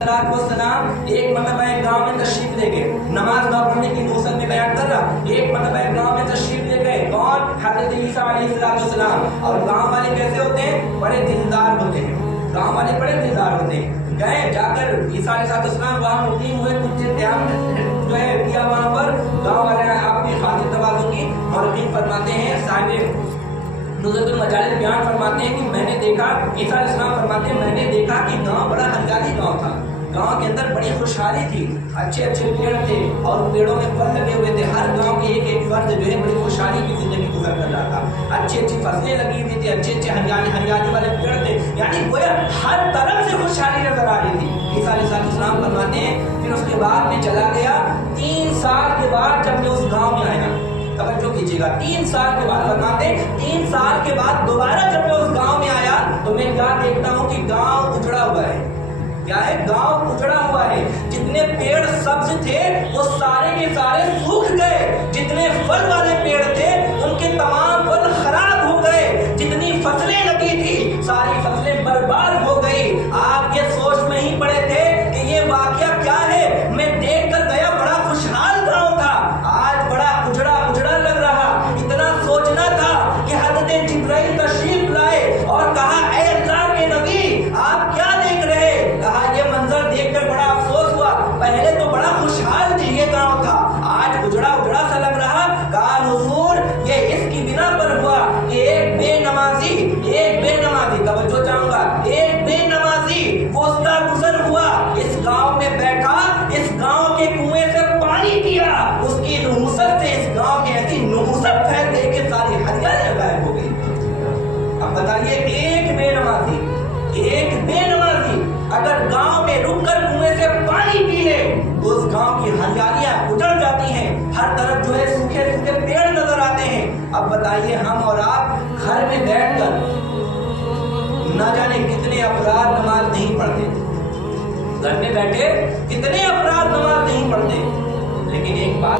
सलाम एक मरतबा एक गांव में तशरीफ ले गए, नमाज न पढ़ने की नौबत में बयान कर रहा। एक मरतबा एक गांव में तशरीफ ले गए, कौन? हज़रत ईसा अलैहिस्सलाम। और गांव वाले कैसे होते हैं? बड़े दिलदार होते हैं। गांव वाले बड़े दिलदार होते हैं। गए जाकर ईसा अलैहिस्सलाम वहाँ मुकीम हुए, कुछ ध्यान जो है किया वहाँ पर। गांव वाले आपकी खातिर तवाज़ुन की मौलवी फरमाते हैं, साहिब नुज़ुल मजालिस बयान फरमाते हैं कि मैंने देखा, ईसा अलैहिस्सलाम फरमाते हैं मैंने देखा कि गांव बड़ा हरियाली गांव था। गांव के अंदर बड़ी खुशहाली थी, अच्छे अच्छे पेड़ थे और पेड़ों में फल लगे हुए थे। हर गांव के एक एक फर्द जो है बड़ी खुशहाली की जिंदगी गुजर कर रहा था। अच्छी अच्छी फसलें लगी हुई थी, अच्छे अच्छे हरियाली वाले पेड़ थे, यानी वो हर तरफ से खुशहाली नजर आ रही थी। ईसा अलैहिस्सलाम फरमाते हैं फिर उसके बाद में चला गया। 3 साल के बाद जब मैं उस गाँव में आया, तवज्जो कीजिएगा, 3 साल के बाद फरमाते 3 साल के बाद दोबारा जब मैं उस गांव में आया तो मैं क्या देखता हूँ कि गांव उजड़ा हुआ है। क्या है? गांव उजड़ा हुआ है। जितने पेड़ सब्ज थे वो सारे के सारे सूख गए। जितने फल वाले पेड़ थे उनके तमाम फल खराब हो गए। जितनी फसलें लगी थी सारी फसलें बर्बाद हो गई। आप ये सोच में ही पड़े थे कि ये वाकया क्या है। मैं देख कर गया, बड़ा खुशहाल गांव था, आज बड़ा उजड़ा उजड़ा लग रहा। इतना सोचना था कि हज़रत जिब्राइल तशरीफ लाए और कहा, ऐ अल्लाह के नबी आप क्या देख रहे? कहा, ये मंजर देखकर बड़ा अफसोस हुआ। पहले तो बड़ा खुशहाल ये गांव था, आज उजड़ा उजड़ा सा लग रहा। कहा, हुजूर ये इसकी बिना पर हुआ कि एक बेनमाजी, तवज्जो चाहूंगा, एक बेनमाजी कोस्ता गुजर हुआ, इस गांव में बैठा, इस गांव के कुएं से पानी पिया, उसकी नुहूसत से इस गांव की ऐसी नुहूसत फैल गई कि सारी हरियाली गायब हो गई। अब बताइए, एक बेनमाजी अगर गांव में रुककर कुएं से पानी पी ले तो उस गांव की हरियालियां उजड़ जाती हैं। हर तरफ जो है सूखे सूखे पेड़ नजर आते हैं। अब बताइए, हम और आप घर में बैठकर न जाने कितने अपराध नमाज नहीं पढ़ते, घर में बैठे कितने अपराध नमाज नहीं पढ़ते, लेकिन एक बात